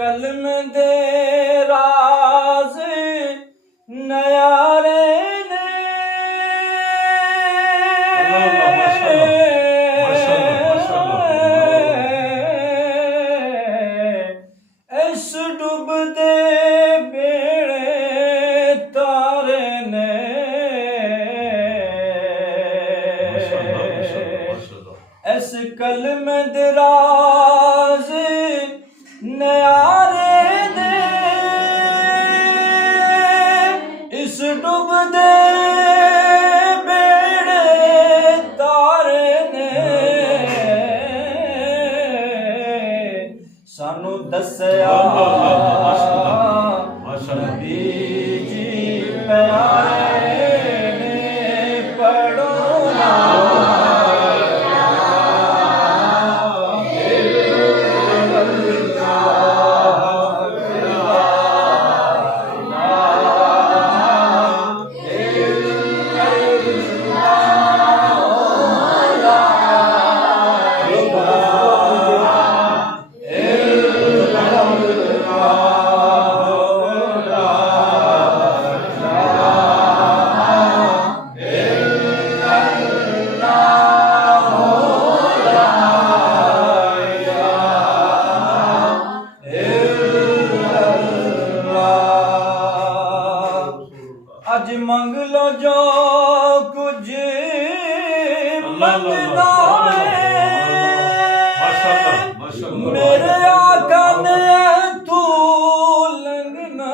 कलम दे राज नयारे ने इस डूबदे बेड़े तारे ने इस कलम दे राज नयारे ने इस डूबदे बेड़े तारे ने सानू दस्या नबी जी प्यारे ने पढ़ो ना अज मंग लो जो कुछ मंगना है मेरे आका ने तू लंघना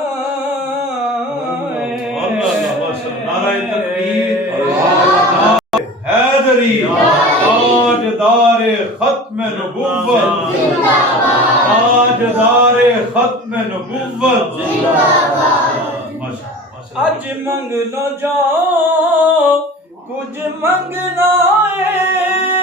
हैदरी ताजदारे खत्म नबुव्वत ताजदारे खत्म नबुव्वत अज मंग लो जो कुछ मंगना है